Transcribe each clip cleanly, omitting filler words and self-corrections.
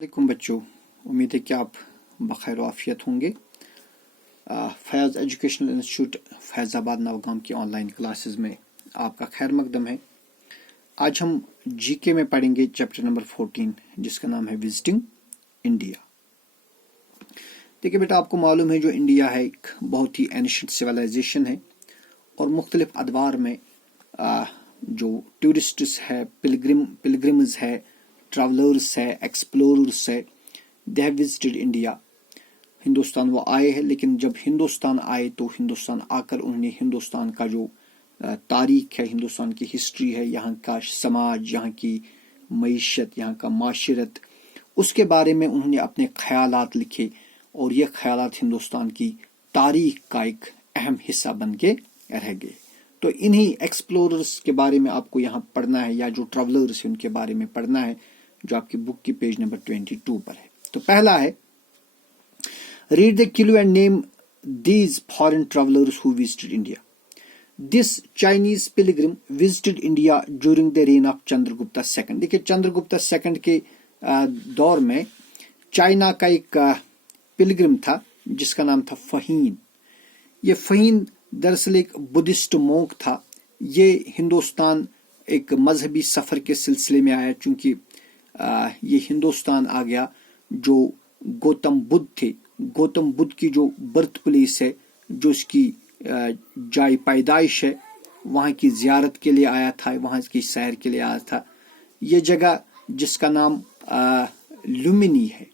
वालेकुम बच्चों, उम्मीद है कि आप बखैर आफियत होंगे। फैज़ एजुकेशनल इंस्टीट्यूट फैज़ाबाद नवगाम की ऑनलाइन क्लासेस में आपका खैर मकदम है। आज हम जीके में पढ़ेंगे चैप्टर नंबर 14 जिसका नाम है विजिटिंग इंडिया। देखिए बेटा, आपको मालूम है जो इंडिया है एक बहुत ही एंशिएंट सिविलाइजेशन है और मुख्तलिफ अदवार में जो टूरिस्ट्स है, पिलग्रिम्स है, ट्रैवलर्स है, एक्सप्लोरर्स है, they have visited India. Hindustan वो आए हैं, लेकिन जब हिंदुस्तान आए तो हिंदुस्तान आकर उन्होंने हिंदुस्तान का जो तारीख है, हिंदुस्तान की हिस्ट्री है, यहाँ का समाज, यहाँ की मईशत, यहाँ का माशरत, उसके बारे में उन्होंने अपने ख्यालात लिखे और ये ख्यालात हिंदुस्तान की तारीख का एक अहम हिस्सा बन के रह गए। तो इन्हीं एक्सप्लोरर्स के बारे में आपको यहाँ पढ़ना है, या जो ट्रैवलर्स हैं उनके बारे में पढ़ना है, जो आपकी बुक की पेज नंबर 22 पर है। तो पहला है, read the clue and name these foreign travellers who visited India. This Chinese Pilgrim visited India during the reign of Chandragupta second. देखिए, चंद्रगुप्ता सेकंड के दौर में चाइना का एक पिलग्रिम था जिसका नाम था फहीन। ये फहीन दरअसल एक बुद्धिस्ट मोंक था। ये हिंदुस्तान एक मजहबी सफर के सिलसिले में आया, चूंकि ये हिंदुस्तान आ गया जो गौतम बुद्ध थे, गौतम बुद्ध की जो बर्थ प्लेस है, जो इसकी जाय पैदाइश है, वहाँ की जियारत के लिए आया था, वहाँ की सैर के लिए आया था। ये जगह जिसका नाम लुम्बिनी है,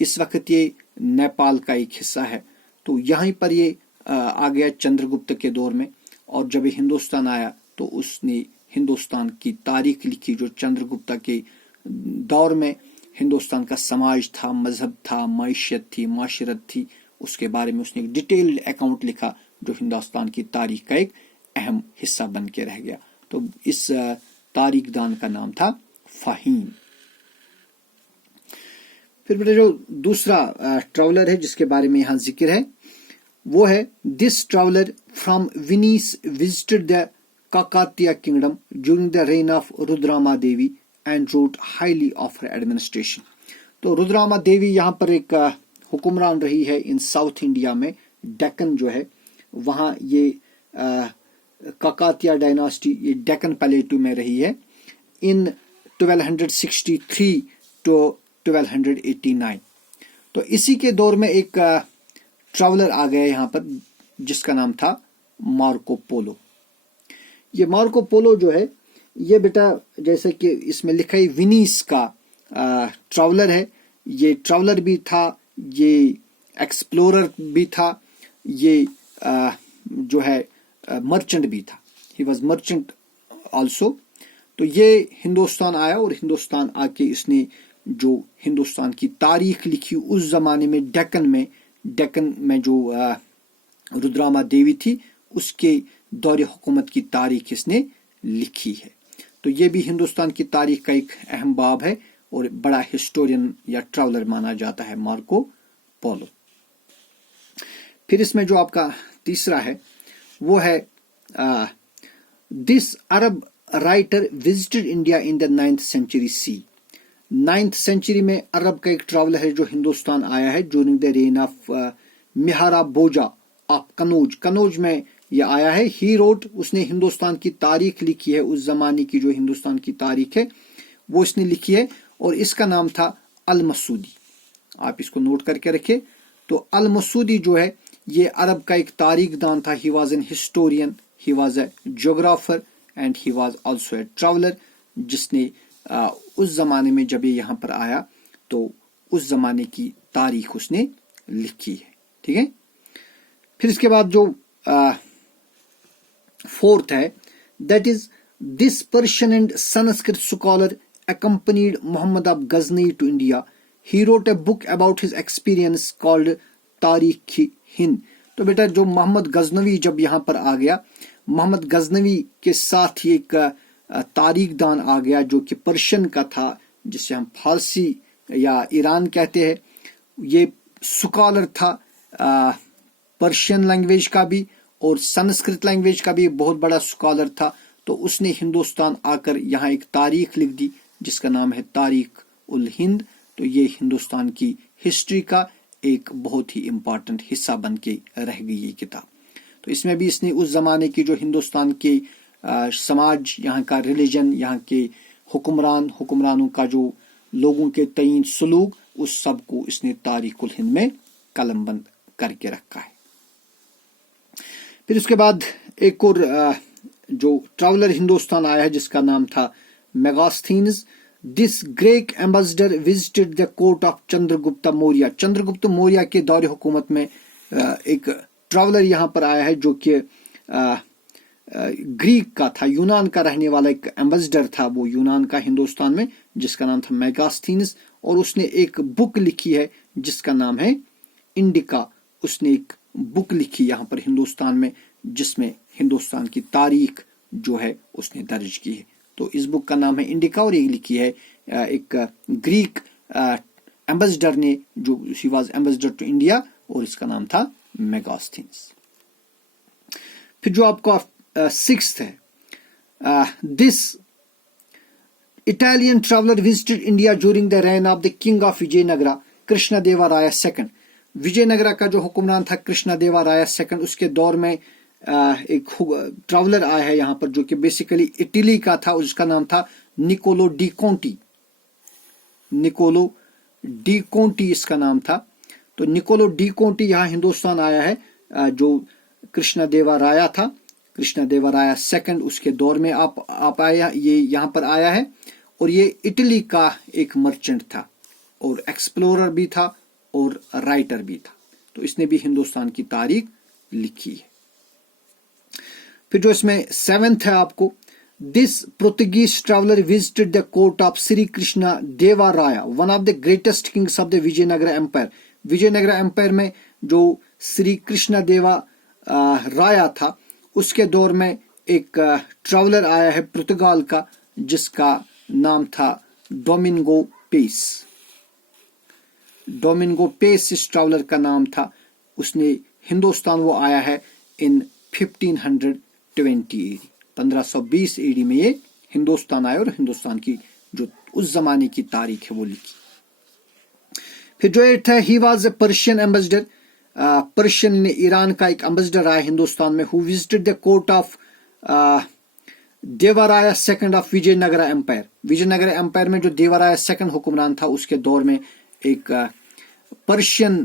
इस वक्त ये नेपाल का एक हिस्सा है। तो यहाँ पर ये आ गया चंद्रगुप्त के दौर में, और जब हिंदुस्तान आया तो उसने हिंदुस्तान की तारीख लिखी। जो चंद्रगुप्त के दौर में हिंदुस्तान का समाज था, मजहब था, मईशत थी, माशरत थी, उसके बारे में उसने एक डिटेल्ड अकाउंट लिखा जो हिंदुस्तान की तारीख का एक अहम हिस्सा बन के रह गया। तो इस तारीखदान का नाम था फहीम। फिर बेटा जो दूसरा ट्रैवलर है जिसके बारे में यहाँ जिक्र है वो है, this traveller from Venice visited the Kakatiya kingdom during the reign of Rudrama Devi and wrote highly of her administration. तो रुद्रामा देवी यहाँ पर एक हुक्मरान रही है इन साउथ इंडिया में, डेक्कन जो है वहाँ ये काकातिया डायनास्टी ये डेक्कन पैलेटू में रही है इन 1263 to 1289। तो इसी के दौर में एक ट्रैवलर आ गया यहाँ पर जिसका नाम था मार्को पोलो। ये मार्को पोलो जो है ये बेटा, जैसे कि इसमें लिखा है, विनीस का ट्रैवलर है। ये ट्रैवलर भी था, ये एक्सप्लोरर भी था, ये जो है मर्चेंट भी था। He was merchant also. तो ये हिंदुस्तान आया और हिंदुस्तान आके इसने जो हिंदुस्तान की तारीख लिखी उस जमाने में डेक्कन में जो रुद्रामा देवी थी उसके दौरे हुकूमत की तारीख इसने लिखी है। तो ये भी हिंदुस्तान की तारीख का एक अहम बाब है और बड़ा हिस्टोरियन या ट्रैवलर माना जाता है मार्को पोलो। फिर इसमें जो आपका तीसरा है वो है, this Arab writer visited India in the 9th century सी। 9th century में अरब का एक ट्रैवलर है जो हिंदुस्तान आया है ड्यूरिंग द रेन ऑफ मिहारा बोजा ऑफ कनौज। कनौज में ये आया है। ही रोट, उसने हिंदुस्तान की तारीख लिखी है, उस जमाने की जो हिंदुस्तान की तारीख है वो इसने लिखी है, और इसका नाम था अल मसूदी। आप इसको नोट करके रखिए। तो अल मसूदी जो है ये अरब का एक तारीखदान था। He was an historian, he was a geographer and he was also a traveller, जिसने उस जमाने में जब ये यहाँ पर आया तो उस जमाने की तारीख उसने लिखी है। ठीक है। फिर इसके बाद जो फोर्थ है, that is this Persian and Sanskrit scholar accompanied Muhammad of Ghazni to India. He wrote a book about his experience called तारीख हिंद। तो बेटा जो मोहम्मद गजनवी जब यहाँ पर आ गया, मोहम्मद गजनवी के साथ ही एक तारीखदान आ गया जो कि पर्शियन का था, जिसे हम फारसी या ईरान कहते हैं। ये स्कॉलर था पर्शियन लैंग्वेज का भी और संस्कृत लैंग्वेज का भी बहुत बड़ा स्कॉलर था। तो उसने हिंदुस्तान आकर यहाँ एक तारीख लिख दी जिसका नाम है तारीख उल हिंद। تو یہ ہندوستان کی ہسٹری کا ایک بہت ہی امپورٹنٹ حصہ بن کے رہ گئی یہ کتاب. تو اس میں بھی اس نے اس زمانے کی جو ہندوستان کے سماج، یہاں کا ریلیجن، یہاں کے حکمرانوں کا جو لوگوں کے تئیں سلوک، اس سب کو اس نے تاریخ الہند میں قلم بند کر کے رکھا ہے. پھر اس کے بعد ایک اور جو ٹریولر ہندوستان آیا ہے جس کا نام تھا Megasthenes. This Greek ambassador visited the court of Chandragupta Maurya. Chandragupta Maurya کے دور حکومت میں ایک ٹریولر یہاں پر آیا ہے جو کہ گریک کا تھا، یونان کا رہنے والا ایک ایمبیسڈر تھا وہ یونان کا ہندوستان میں، جس کا نام تھا میگاستھینز. اور اس نے ایک بک لکھی ہے جس کا نام ہے انڈیکا. اس نے ایک بک لکھی یہاں پر ہندوستان میں جس میں ہندوستان کی تاریخ جو ہے اس نے درج کی ہے. تو اس بک کا نام ہے انڈیکا اور یہ لکھی ہے ایک گریک ایمبیسڈر نے جو he was ambassador to India, اور اس کا نام تھا میگاستھینز. پھر جو آپ کا سکسth ہے، دس Italian traveler visited India during the reign of the king of Vijayanagara, Krishna Deva Raya second. Vijayanagara کا جو حکمران تھا کرشنا دیوا رایا سیکنڈ، اس کے دور میں ایک ٹریولر آیا ہے یہاں پر جو کہ بیسیکلی اٹلی کا تھا، اس کا نام تھا نکولو ڈی کونٹی. نکولو ڈی کونٹی اس کا نام تھا. تو نکولو ڈی کونٹی یہاں ہندوستان آیا ہے، جو کرشنا دیوا رایا تھا، کرشنا دیوا رایا سیکنڈ، اس کے دور میں آپ آیا، یہ یہاں پر آیا ہے. اور یہ اٹلی کا ایک مرچنٹ تھا اور ایکسپلورر بھی تھا اور رائٹر بھی تھا. تو اس نے بھی ہندوستان کی تاریخ لکھی ہے. پھر جو اس میں 7th ہے آپ کو، this Portuguese traveller visited the court of Sri Krishna Deva Raya, one of the greatest kings of the Vijayanagara empire. Vijayanagara empire میں جو سری کرشنا دیوا رایا تھا، اس کے دور میں ایک ٹریولر آیا ہے پرتگال کا جس کا نام تھا ڈومنگو پیس. ڈومنگو پیس اس ٹریولر کا نام تھا. اس نے ہندوستان وہ آیا ہے ان 1520 AD، 1520 AD میں یہ ہندوستان آیا اور ہندوستان کی جو اس زمانے کی تاریخ ہے وہ لکھی. پھر جو 8th ہے، he was a Persian ambassador. Persian نے ایران کا ایک ایمبیسڈر آیا ہندوستان میں، who visited the court of Devaraya second of Vijayanagara empire. Vijayanagara empire میں جو دیورایا سیکنڈ حکمران تھا، اس کے دور میں ایک پرشین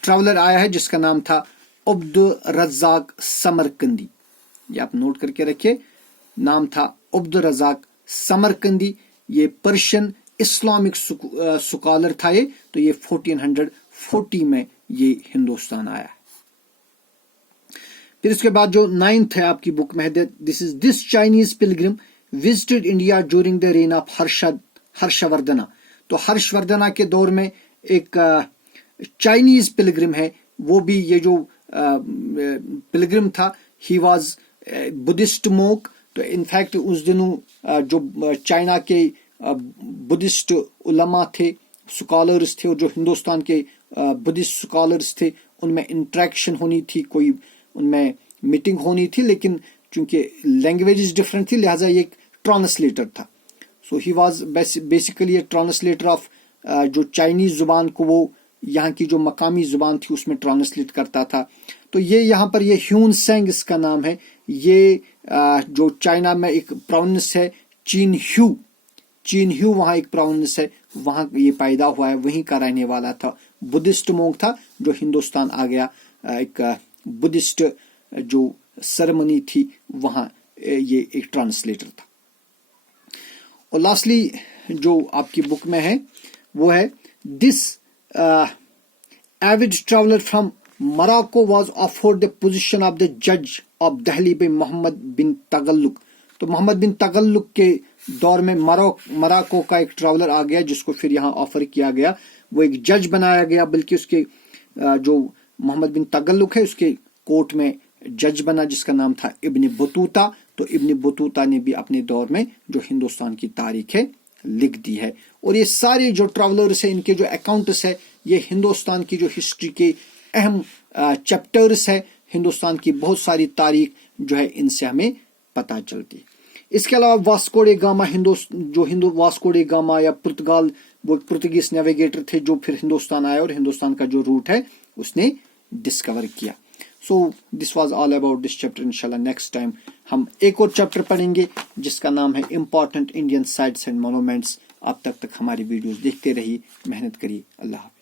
ٹریولر آیا ہے جس کا نام تھا عبد الرزاق سمرقندی. یہ آپ نوٹ کر کے رکھیے، نام تھا عبد الرزاق سمرقندی. یہ پرشین اسلامک سکالر تھا یہ. تو یہ 1440 میں یہ ہندوستان آیا ہے. پھر اس کے بعد جو 9th ہے آپ کی بک میں، this Chinese pilgrim visited India during the reign of Harshavardhana. تو ہرشوردھنا کے دور میں ایک چائنیز پلگرم ہے، وہ بھی یہ جو پلگرم تھا، ہی واز بدھسٹ مونک. تو انفیکٹ اس دنوں جو چائنا کے بدھسٹ علماء تھے، سکالرز تھے، اور جو ہندوستان کے بدھسٹ سکالرز تھے، ان میں انٹریکشن ہونی تھی، کوئی ان میں میٹنگ ہونی تھی، لیکن چونکہ لینگویجز ڈفرینٹ تھی لہٰذا یہ ایک ٹرانسلیٹر تھا. So he was basically a translator of جو چائنیز زبان کو وہ یہاں کی جو مقامی زبان تھی اس میں ٹرانسلیٹ کرتا تھا. تو یہ یہاں پر یہ ہیون سینگ اس کا نام ہے. یہ جو چائنا میں ایک پراونس ہے چین ہیو وہاں ایک پراونس ہے، وہاں یہ پیدا ہوا ہے، وہیں کا رہنے والا تھا. بدھسٹ مونک تھا جو ہندوستان آ گیا، ایک بدھسٹ جو سرمنی تھی وہاں یہ ایک ٹرانسلیٹر تھا. اور لاسٹلی جو آپ کی بک میں ہے وہ ہے، this avid traveller from Morocco was offered the position of the جج آف دہلی بائی محمد بن تغلق. تو محمد بن تغلق کے دور میں مراکو کا ایک ٹریولر آ گیا جس کو پھر یہاں آفر کیا گیا، وہ ایک جج بنایا گیا، بلکہ اس کے جو محمد بن تغلق ہے اس کے کورٹ میں جج بنا جس کا نام تھا ابن بطوطہ. تو ابن بطوطہ نے بھی اپنے دور میں جو ہندوستان کی تاریخ ہے لکھ دی ہے. اور یہ سارے جو ٹریولرز ہیں ان کے جو اکاؤنٹس ہے یہ ہندوستان کی جو ہسٹری کے اہم چیپٹرز ہے، ہندوستان کی بہت ساری تاریخ جو ہے ان سے ہمیں پتہ چلتی ہے. اس کے علاوہ Vasco da Gama Vasco da Gama یا پرتگال वो एक पुर्तगीज नेविगेटर थे जो फिर हिंदुस्तान आए और हिंदुस्तान का जो रूट है उसने डिस्कवर किया. So this was all about this chapter. इंशाल्लाह नेक्स्ट टाइम हम एक और चैप्टर पढ़ेंगे जिसका नाम है important Indian sites and monuments. आप तक हमारी वीडियोस देखते रहिए, मेहनत करिए. अल्लाह हाफिज.